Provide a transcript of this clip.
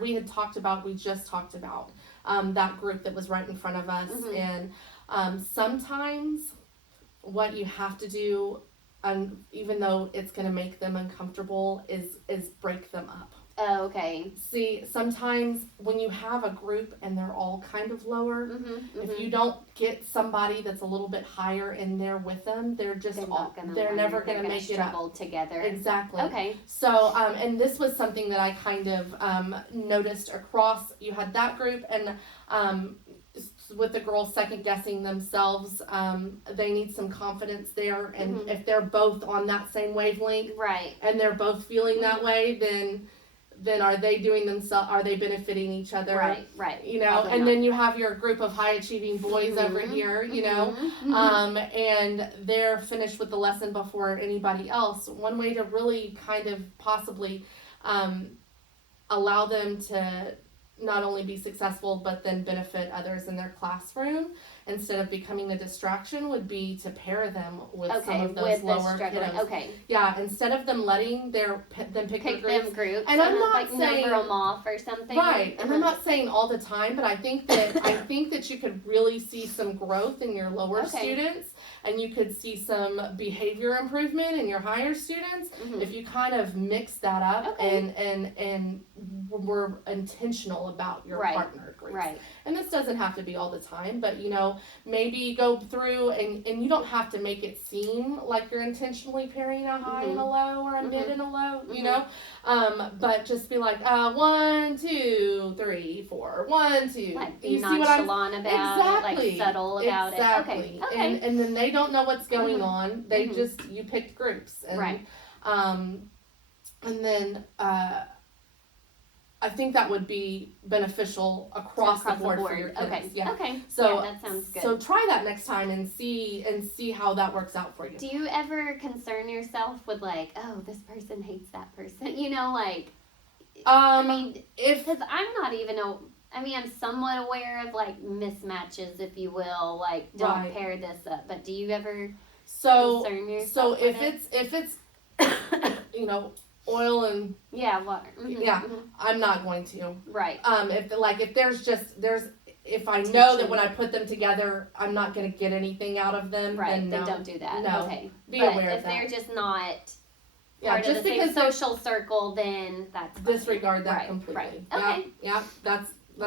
we just talked about that group that was right in front of us. And sometimes what you have to do, even though it's going to make them uncomfortable, is break them up. Oh, okay. See, sometimes when you have a group and they're all kind of lower, if you don't get somebody that's a little bit higher in there with them, they're never going to make it up together. Exactly. Okay. So, and this was something that I kind of noticed across. You had that group, and with the girls second guessing themselves, they need some confidence there. And if they're both on that same wavelength, right, and they're both feeling that way, then are they doing themselves? Are they benefiting each other? Right. You know, and then you have your group of high achieving boys over here, you know, and they're finished with the lesson before anybody else. One way to really kind of possibly allow them to not only be successful but then benefit others in their classroom instead of becoming a distraction would be to pair them with some of those lower kiddos. Okay. Yeah, instead of them letting them pick them groups, and I'm not like saying number them off or something. Right, and I'm not saying all the time, but I think that you could really see some growth in your lower students, and you could see some behavior improvement in your higher students if you kind of mix that up and were intentional about your partner groups. Right. And this doesn't have to be all the time, but maybe go through and you don't have to make it seem like you're intentionally pairing a high and a low or a mid and a low, you know, but just be like 1, 2, 3, 4, 1, 2. Like you nonchalant about it, like subtle about it. Okay. And then they don't know what's going on. They just you picked groups and and then I think that would be beneficial across the board for your kids. Okay. Yeah. Okay. So that sounds good. So try that next time and see how that works out for you. Do you ever concern yourself with like, oh, this person hates that person? You know, like. I mean, because I'm somewhat aware of like mismatches, if you will, like don't pair this up. But do you ever concern yourself? So if it's oil and water. I'm not going to. Right. If if I know that when I put them together, I'm not going to get anything out of them, then don't do that. No. Okay. Be aware of that. If they're just not part of the same social circle, then that's fine. Disregard that completely. Right. Okay. Yeah. That's